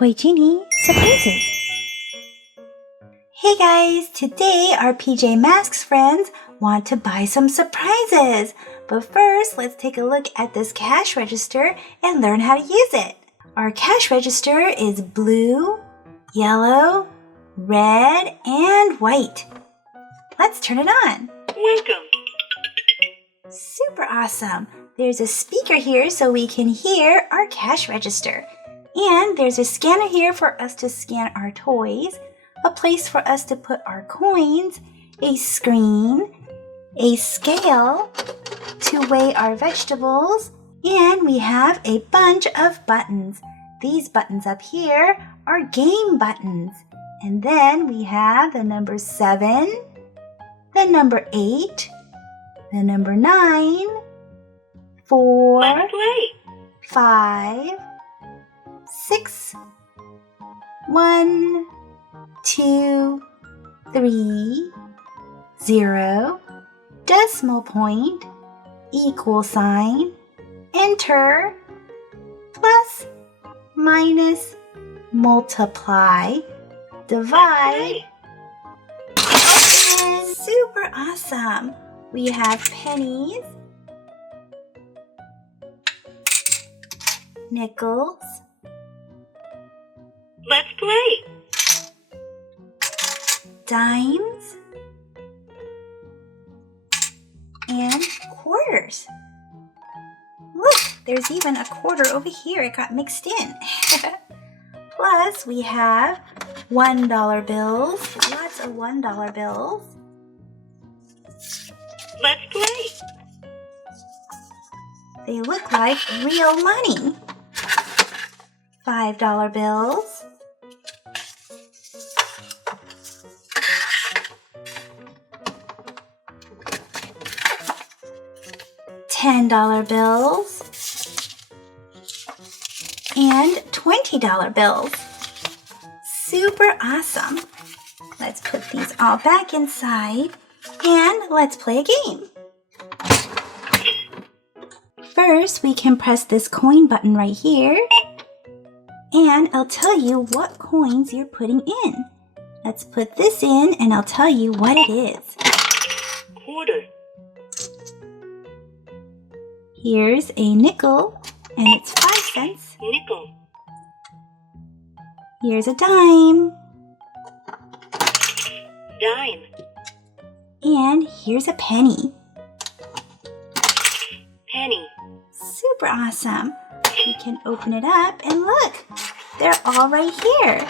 Toy Genie Surprises. Hey guys, today our PJ Masks friends want to buy some surprises. But first, let's take a look at this cash register and learn how to use it. Our cash register is blue, yellow, red, and white. Let's turn it on. Welcome. Super awesome. There's a speaker here so we can hear our cash register. And there's a scanner here for us to scan our toys, a place for us to put our coins, a screen, a scale to weigh our vegetables, and we have a bunch of buttons. These buttons up here are game buttons. And then we have the number 7, the number 8, the number 9, 4, Let's play. 5, 6, 1, 2, 3, 0, decimal point, equal sign, enter, plus, minus, multiply, divide, and super awesome. We have pennies, nickels, Let's play. dimes, and quarters. Look, there's even a quarter over here. It got mixed in. Plus, we have $1 bills, lots of $1 bills, Let's play. they look like real money. $5 bills, $10 bills, and $20 bills. Super awesome. Let's put these all back inside and let's play a game. First, we can press this coin button right here and I'll tell you what coins you're putting in. Let's put this in and I'll tell you what it is. Quarter. Here's a nickel and it's 5 cents. Nickel. Here's a dime. Dime. And here's a penny. Penny. Super awesome. We can open it up and look, they're all right here.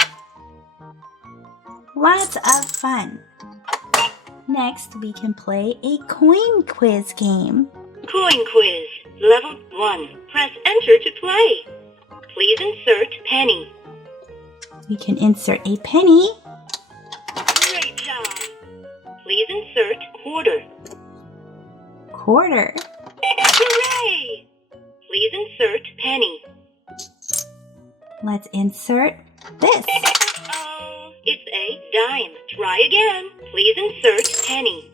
Lots of fun. Next, we can play a coin quiz game. Coin quiz. Level 1. Press enter to play. Please insert penny. We can insert a penny, Great job. Please insert quarter. quarter, Hooray! Please insert penny. let's insert this, Oh, it's a dime. Try again. Please insert penny.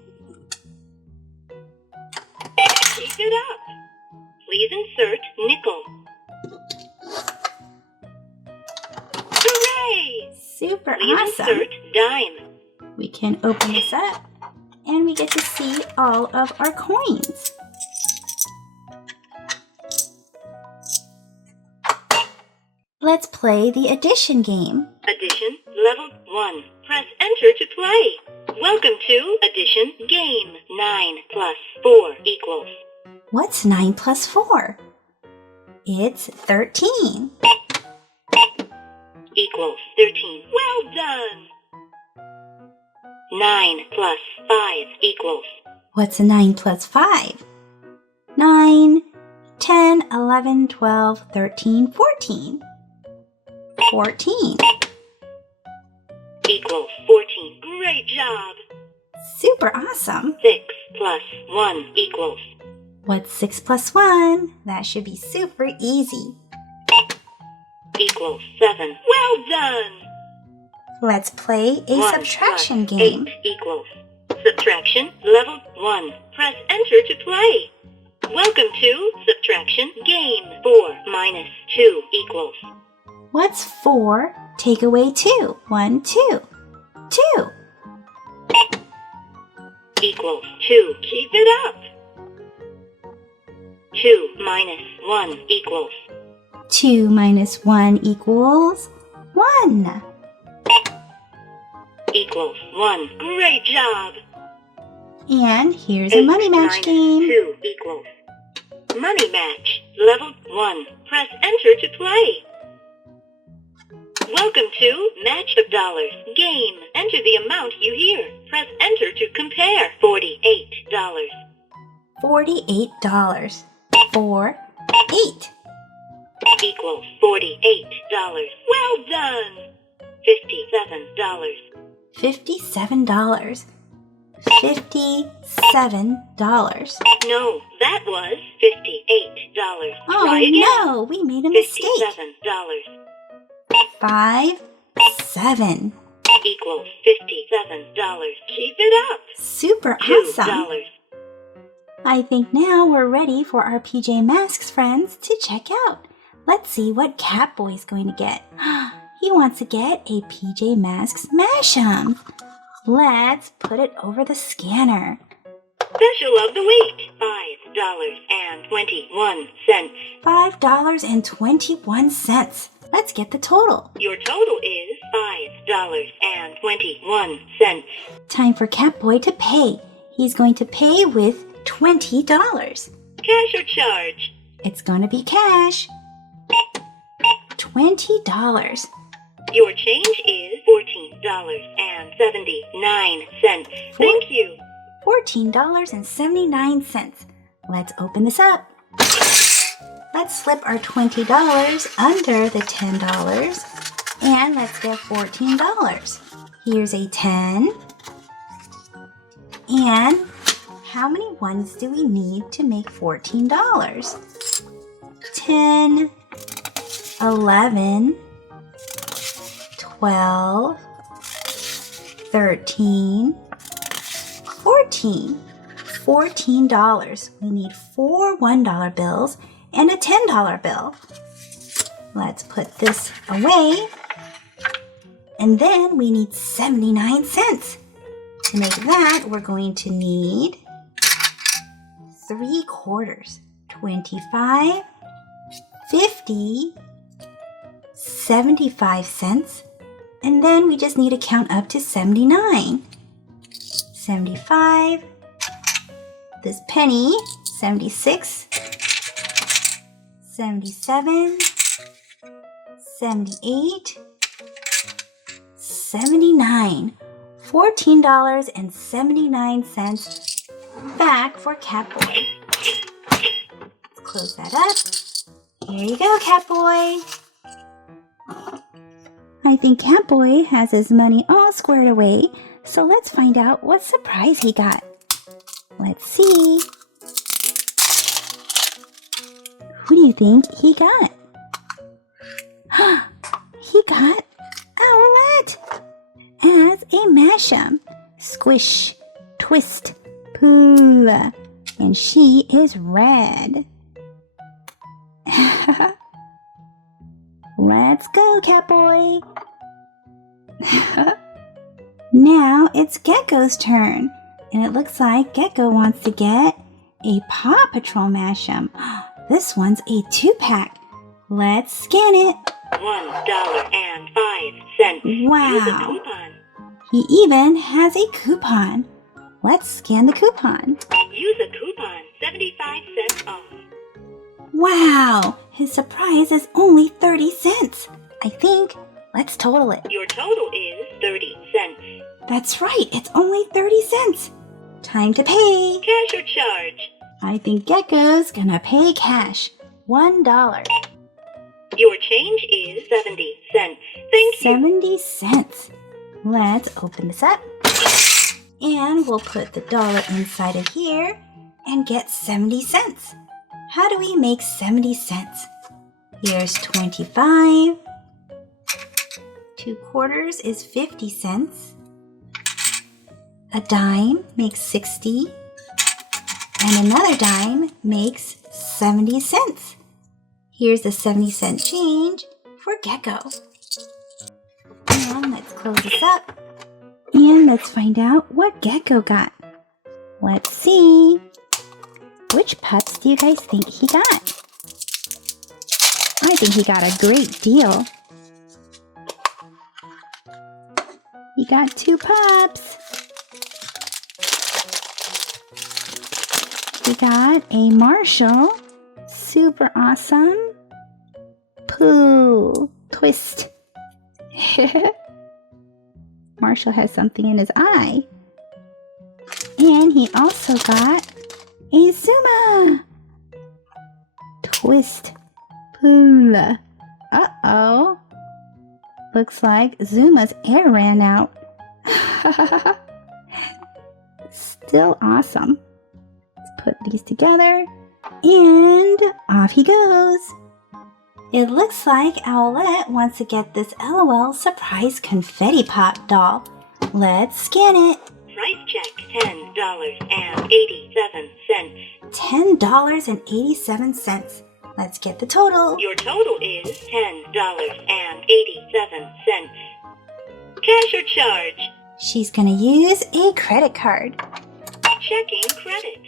Keep it up. Please insert nickel. Hooray! super Please awesome. insert dime. We can open this up and we get to see all of our coins. Let's play the addition game. Addition level 1. Press enter to play. Welcome to addition game. 9 plus 4 equals. What's 9 plus 4? It's 13. Equals 13. Well done. 9 plus 5 equals. What's 9 plus 5? 9, 10, 11, 12, 13, 14. 14. Equals 14. Great job. Super awesome. 6 plus 1 equals. What's 6 plus 1? That should be super easy. Equals 7. Well done. Let's play a 1 subtraction plus game. 8 equals. Subtraction level 1. Press enter to play. Welcome to subtraction game. 4 minus 2 equals. What's 4 take away 2? 1, 2. 2. Equals 2. Keep it up. 2 minus 1 equals 2 minus 1 equals 1. Equals 1. Great job. And here's a 8 money match minus game. 2 equals Money match. Level 1. Press enter to play. Welcome to Match of Dollars game. Enter the amount you hear. Press enter to compare. $48. $48. 4, 8. Equals $48. Well done. $57. $57. $57. No, that was $58. Oh Try again. no, we made a mistake. $57. 5, 7. Equals $57. Keep it up. Super $2. awesome. I think now we're ready for our PJ Masks friends to check out. Let's see what Catboy's going to get. He wants to get a PJ Masks Mashems. Let's put it over the scanner. Special of the week, $5.21. $5.21. Let's get the total. Your total is $5.21. Time for Catboy to pay. He's going to pay with $20. Cash or charge? It's going to be cash. $20. Your change is $14.79. Thank you. $14.79. Let's open this up. Let's slip our $20 under the $10 and let's get $14. Here's a 10. And how many ones do we need to make $14? 10, 11, 12, 13, 14. $14. We need 4 $1 bills and a $10 bill. Let's put this away. And then we need 79 cents. To make that, we're going to need 3 quarters. 25, 50, 75 cents. And then we just need to count up to 79. 75, this penny, 76, 77, 78, 79. $14.79 back for Catboy. Let's close that up. Here you go, Catboy. I think Catboy has his money all squared away, so let's find out what surprise he got. Let's see. Who do you think he got? He got Owlette as a Mashem. Squish, twist, poo. And she is red. Let's go, Catboy. Now it's Gecko's turn. And it looks like Gecko wants to get a Paw Patrol Mashem. This one's a 2-pack. Let's scan it. $1.05. Wow. Use a coupon. He even has a coupon. Let's scan the coupon. Use a coupon. 75 cents off. Wow. His surprise is only 30 cents. I think let's total it. Your total is 30 cents. That's right. It's only 30 cents. Time to pay. Cash or charge? I think Gecko's gonna pay cash. $1. Your change is 70 cents. Thank you. 70 cents. Let's open this up. And we'll put the dollar inside of here and get 70 cents. How do we make 70 cents? Here's 25. 2 quarters is 50 cents. A dime makes 60. And another dime makes 70 cents. Here's the 70-cent change for Gecko. And let's close this up. And let's find out what Gecko got. Let's see. Which pups do you guys think he got? I think he got a great deal. He got 2 pups. We got a Marshall, super awesome, Pooh, twist. Marshall has something in his eye. And he also got a Zuma, twist, Pooh. Uh-oh. Looks like Zuma's air ran out. Still awesome. Let's put these together. And off he goes. It looks like Owlette wants to get this LOL Surprise Confetti Pop doll. Let's scan it. Price check, $10.87. $10.87. Let's get the total. Your total is $10.87. Cash or charge? She's gonna use a credit card. Checking credit.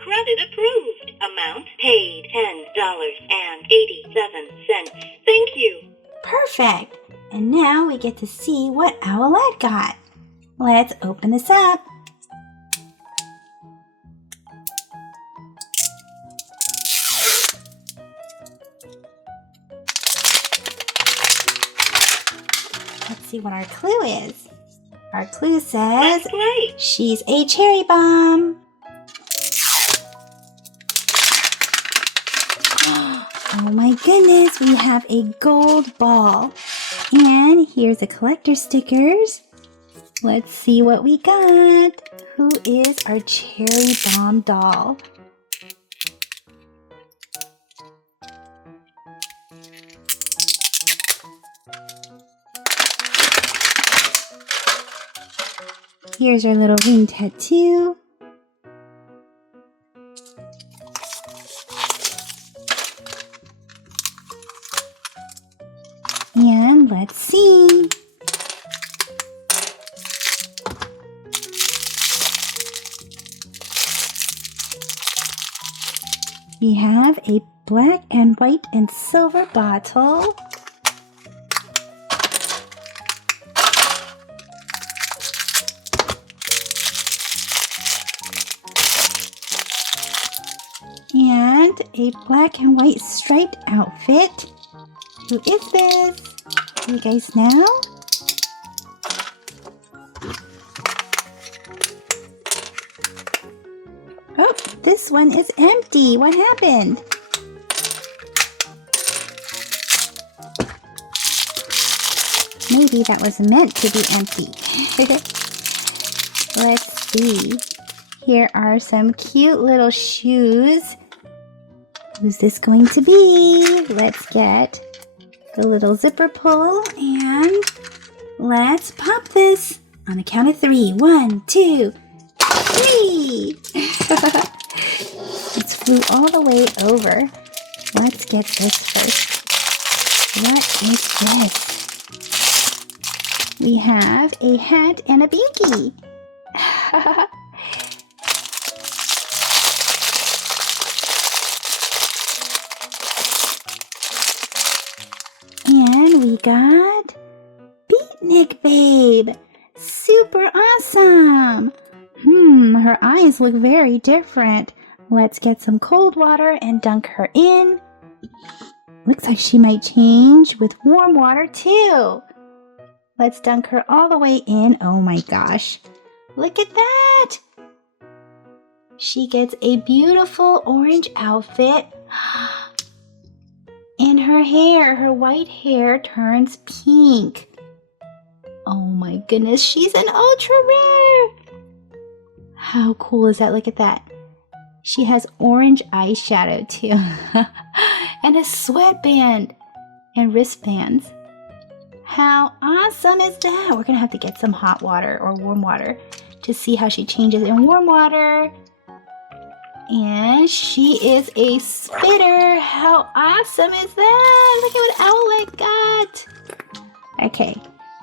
Credit approved. Amount paid $10.87. Thank you. Perfect. And now we get to see what Owlette got. Let's open this up. Let's see what our clue is. Our clue says Let's play. she's a cherry bomb. Oh my goodness, we have a gold ball. And here's a collector stickers. Let's see what we got. Who is our cherry bomb doll? Here's our little ring tattoo. And let's see. We have a black and white and silver bottle. And a black and white striped outfit. Who is this? Do you guys know? Oh, this one is empty. What happened? Maybe that was meant to be empty. Let's see. Here are some cute little shoes. Who's this going to be? Let's get the little zipper pull and let's pop this on the count of 3. 1, 2, 3. It's flew all the way over. Let's get this first. What is this? We have a hat and a binky. And we got Beatnik Babe. Super awesome. Her eyes look very different. Let's get some cold water and dunk her in. Looks like she might change with warm water too. Let's dunk her all the way in. Oh my gosh. Look at that. She gets a beautiful orange outfit. And her hair, her white hair turns pink. Oh my goodness, she's an ultra rare. How cool is that? Look at that. She has orange eyeshadow too. And a sweatband and wristbands. How awesome is that? We're gonna have to get some hot water or warm water to see how she changes in warm water. And she is a spitter. How awesome is that? Look at what Owlet got. Okay,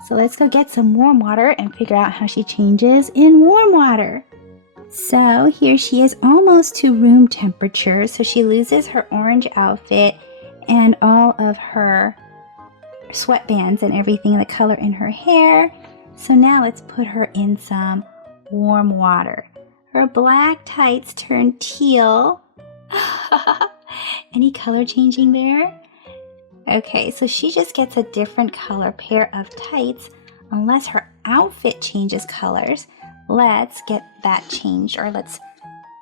so let's go get some warm water and figure out how she changes in warm water. So here she is almost to room temperature. So she loses her orange outfit and all of her sweatbands and everything, the color in her hair. So now let's put her in some warm water. Her black tights turn teal. Any color changing there? Okay, so she just gets a different color pair of tights unless her outfit changes colors. Let's get that changed, or let's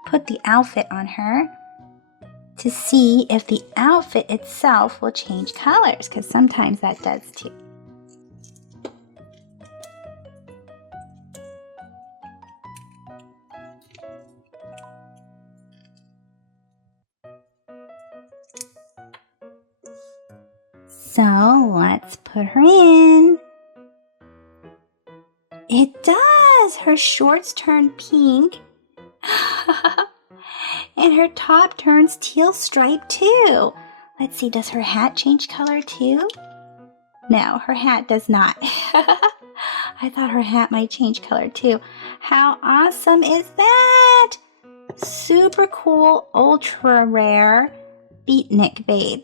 put the outfit on her to see if the outfit itself will change colors, because sometimes that does too. So let's put her in. It does! Her shorts turn pink. And her top turns teal stripe too. Let's see, does her hat change color too? No, her hat does not. I thought her hat might change color too. How awesome is that? Super cool, ultra rare beatnik babe.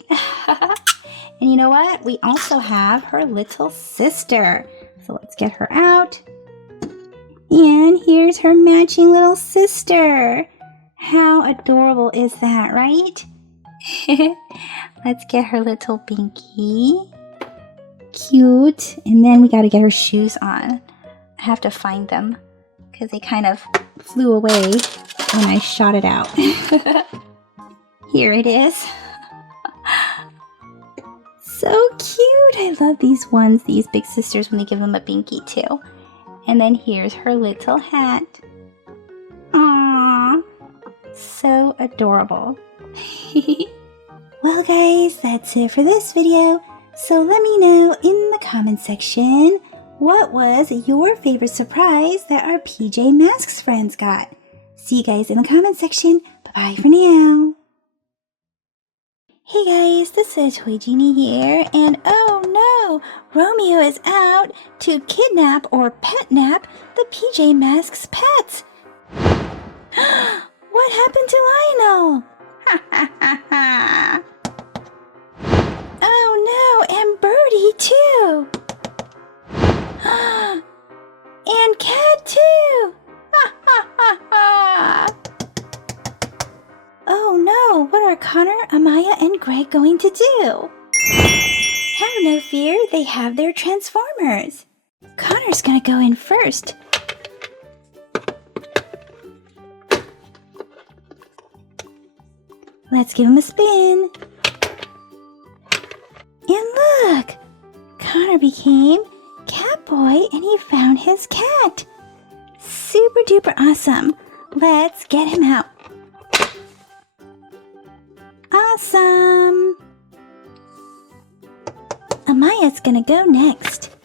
And you know what? We also have her little sister. So let's get her out. And here's her matching little sister. How adorable is that, right? Let's get her little binky. Cute. And then we got to get her shoes on. I have to find them because they kind of flew away when I shot it out. Here it is. So cute. I love these ones, these big sisters, when they give them a binky too. And then here's her little hat. Aww. So adorable. Well guys, that's it for this video. So let me know in the comment section, what was your favorite surprise that our PJ Masks friends got? See you guys in the comment section. Bye-bye for now. Hey guys, this is Toy Genie here, and oh no, Romeo is out to kidnap or pet nap the PJ Masks pets. What happened to Lionel? Ha ha ha ha. Oh no, and Birdie too. And Cat too. Ha ha ha ha. Oh no, what are Connor, Amaya, and Greg going to do? Have no fear, they have their Transformers. Connor's gonna go in first. Let's give him a spin. And look! Connor became Catboy and he found his cat. Super duper awesome. Let's get him out. Awesome! Amaya's gonna go next.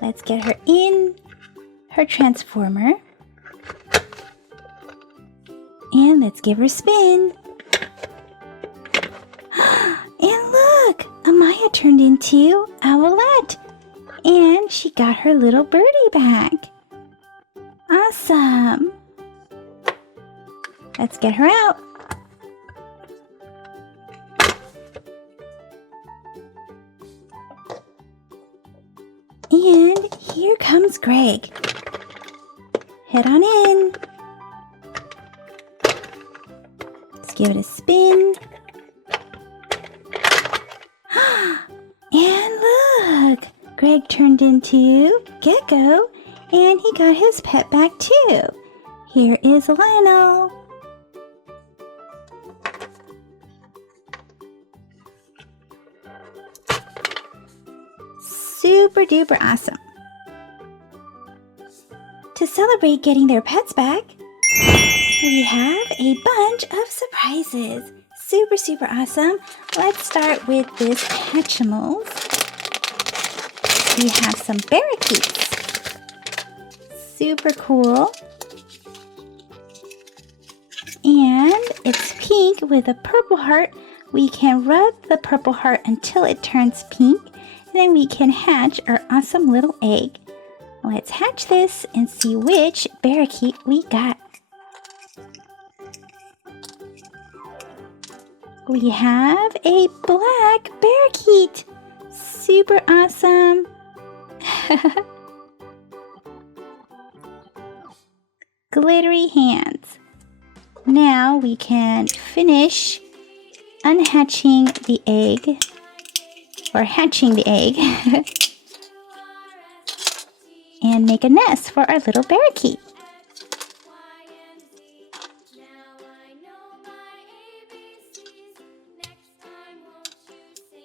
Let's get her in her Transformer. And let's give her a spin. And look! Amaya turned into Owlette. And she got her little birdie back. Awesome! Let's get her out. And here comes Greg. Head on in. Let's give it a spin. And look! Greg turned into Gecko and he got his pet back too. Here is Lionel. Super duper awesome. To celebrate getting their pets back, we have a bunch of surprises. Super, super awesome. Let's start with this Hatchimals. We have some parakeets. Super cool. And And it's pink with a purple heart. We can rub the purple heart until it turns pink. And then we can hatch our awesome little egg. Let's hatch this and see which parakeet we got. We have a black parakeet. Super awesome. Glittery hands. Now we can finish unhatching the egg, or hatching the egg, and make a nest for our little parakeet.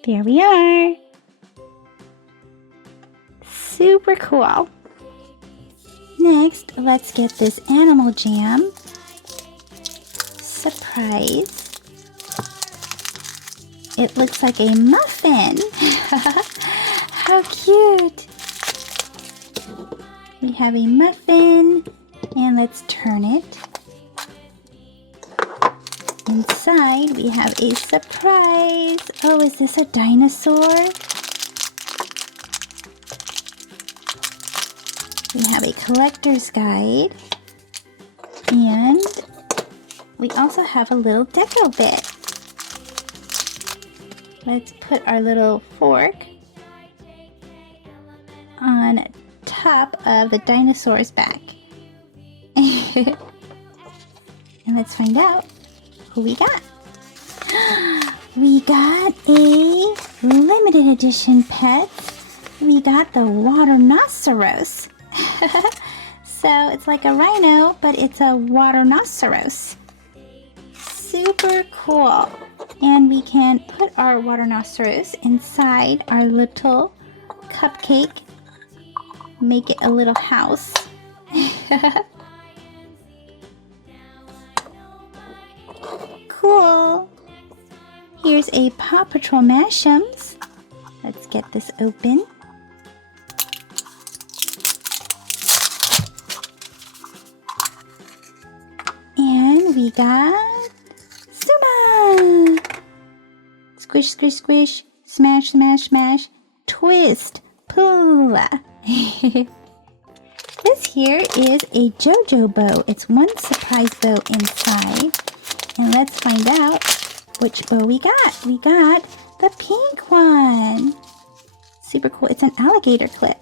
There we are. Super cool. Next, let's get this animal jam. Surprise. It looks like a muffin. How cute. We have a muffin, and let's turn it. Inside, we have a surprise. Oh, is this a dinosaur? We have a collector's guide. And we also have a little deco bit. Let's put our little fork on top of the dinosaur's back. And let's find out who we got. We got a limited edition pet. We got the waternoceros. So it's like a rhino, but it's a waternoceros. Super cool. And we can put our waternoceros inside our little cupcake. Make it a little house. Cool. Here's a Paw Patrol Mashems. Let's get this open. And we got Suma. Squish, squish, squish. Smash, smash, smash. Twist. Pull. This here is a JoJo bow. It's one surprise bow inside. And let's find out which bow we got. We got the pink one. Super cool. It's an alligator clip.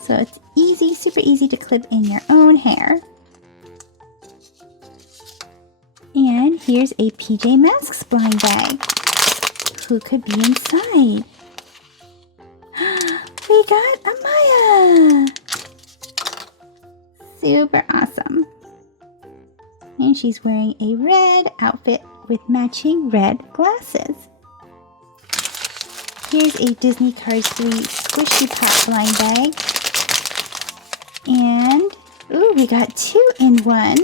So it's easy, super easy to clip in your own hair. And here's a PJ Masks blind bag. Who could be inside? We got Amaya. Super awesome. And she's wearing a red outfit with matching red glasses. Here's a Disney Cars 3 Squishy Pop blind bag. And, ooh, we got 2 in 1.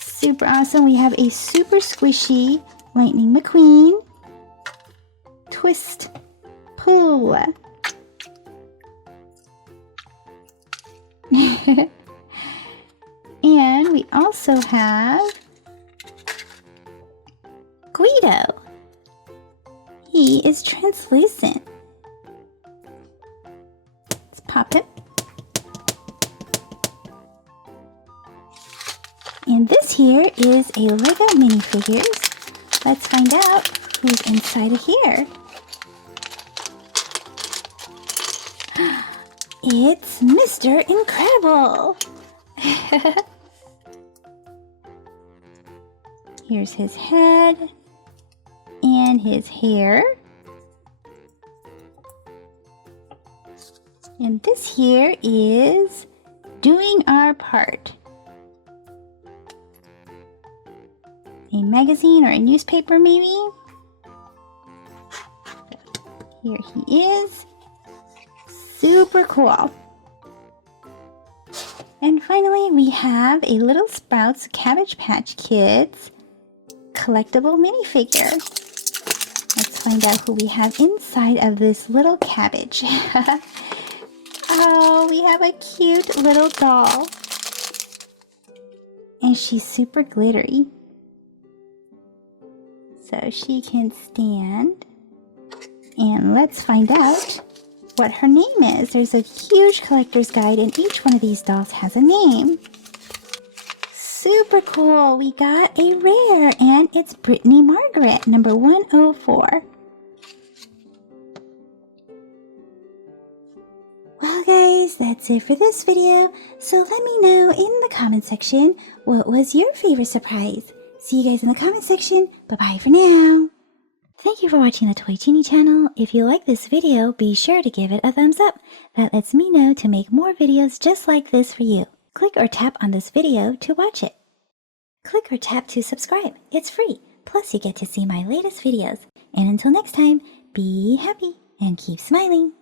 Super awesome. We have a super squishy Lightning McQueen. Twist. Pull. And we also have Guido. He is translucent. Let's pop him. And this here is a Lego minifigures. Let's find out who's inside of here. It's Mr. Incredible. Here's his head and his hair. And this here is Doing Our Part. A magazine or a newspaper maybe. Here he is. Super cool. And finally we have a Little Sprouts Cabbage Patch Kids collectible minifigure. Let's find out who we have inside of this little cabbage. Oh, we have a cute little doll. And she's super glittery. So she can stand. And let's find out what her name is. There's a huge collector's guide, and each one of these dolls has a name. Super cool! We got a rare, and it's Brittany Margaret, number 104. Well guys, that's it for this video. So let me know in the comment section what was your favorite surprise. See you guys in the comment section. Bye-bye for now. Thank you for watching the Toy Genie channel. If you like this video, be sure to give it a thumbs up. That lets me know to make more videos just like this for you. Click or tap on this video to watch it. Click or tap to subscribe. It's free. Plus you get to see my latest videos. And until next time, be happy and keep smiling.